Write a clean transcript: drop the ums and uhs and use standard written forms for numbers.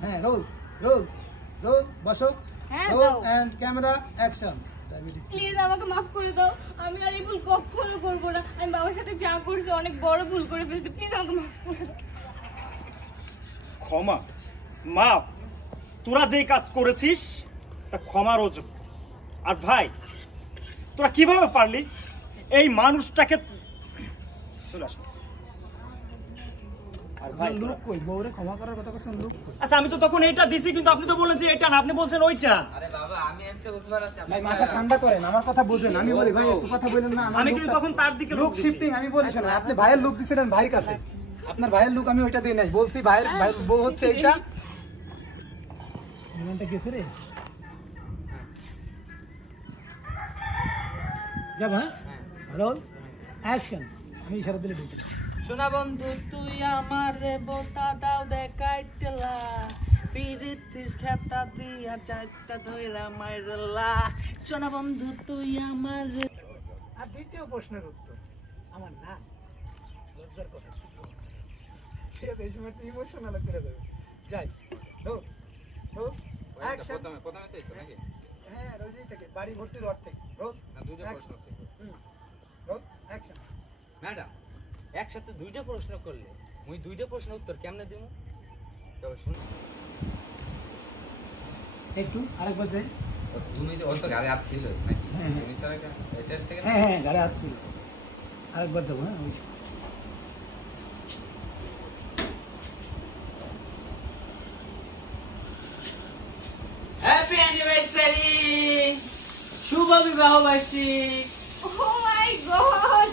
হ্যাঁ roll roll roll বসো roll and camera action please আমাকে মাফ করে দাও আমি আর এই ভুল কখনো করব না আমি বাবার সাথে যা করছি অনেক বড় ভুল করে ফেলছি প্লিজ আমাকে মাফ করে দাও ক্ষমা মাপ তোরা যেই কাজ করেছিস তা ক্ষমার অযোগ্য আর ভাই তোরা কিভাবে পারলি এই মানুষটাকে চলে আসো আর ভাই লোক কই বউরে ক্ষমা করার কথা কইছেন লোক কই আচ্ছা আমি তো তখন এইটা দিছি কিন্তু আপনি তো বললেন যে এটা না আপনি বলছেন ওইটা আরে বাবা আমি এনতে বুঝতে পারছি ভাই মাথা ঠান্ডা করেন আমার কথা বুঝেন আমি বলি ভাই একটু কথা বলেন না আমি কিন্তু তখন তার দিকে লুক শিফটিং আমি বলি শোনেন আপনি ভাইয়ের লুক দিছিলেন ভাইয়ের কাছে আপনার ভাইয়ের লুক আমি ওইটা দিই নাই বলছি ভাইয়ের বউ হচ্ছে এইটা মনটা গেছে রে যাব হ্যাঁ রোল অ্যাকশন আমি ইশারা দিলে ঢুকে শোনা বন্ধু তুই আমার রে বোতা দাও দেখাইতলা পিরিতির খেতা দিয়া চাইতা ধইরা মাইরলা শোনা বন্ধু তুই আমার রে আর দ্বিতীয় প্রশ্নের উত্তর আমার না লজ্জার কথা ঠিক আছে এই সময় ইমোশনাল চলে যাবে যাই রোল রোল অ্যাকশন প্রথমে তো এটা নাকি হ্যাঁ রোজই থেকে বাড়ি ভর্তি রড থেকে রোল না দুইটা প্রশ্ন থেকে রোল অ্যাকশন ম্যাডাম একসাথে দুইটা প্রশ্ন করলে মুই দুইটা প্রশ্ন উত্তর কেমনে দেব তবে শুন একটু আরেকবার যাই তুমি যে অত গাড়ি আসছিল নাকি হ্যাঁ, হ্যাঁ। তুমি স্যার এটা থেকে হ্যাঁ হ্যাঁ গাড়ি আসছি আরেকবার যাবো হ্যাঁ অবশ্যই হ্যাপি অ্যানিভার্সারি শুভ বিবাহ বার্ষিক ও মাই গড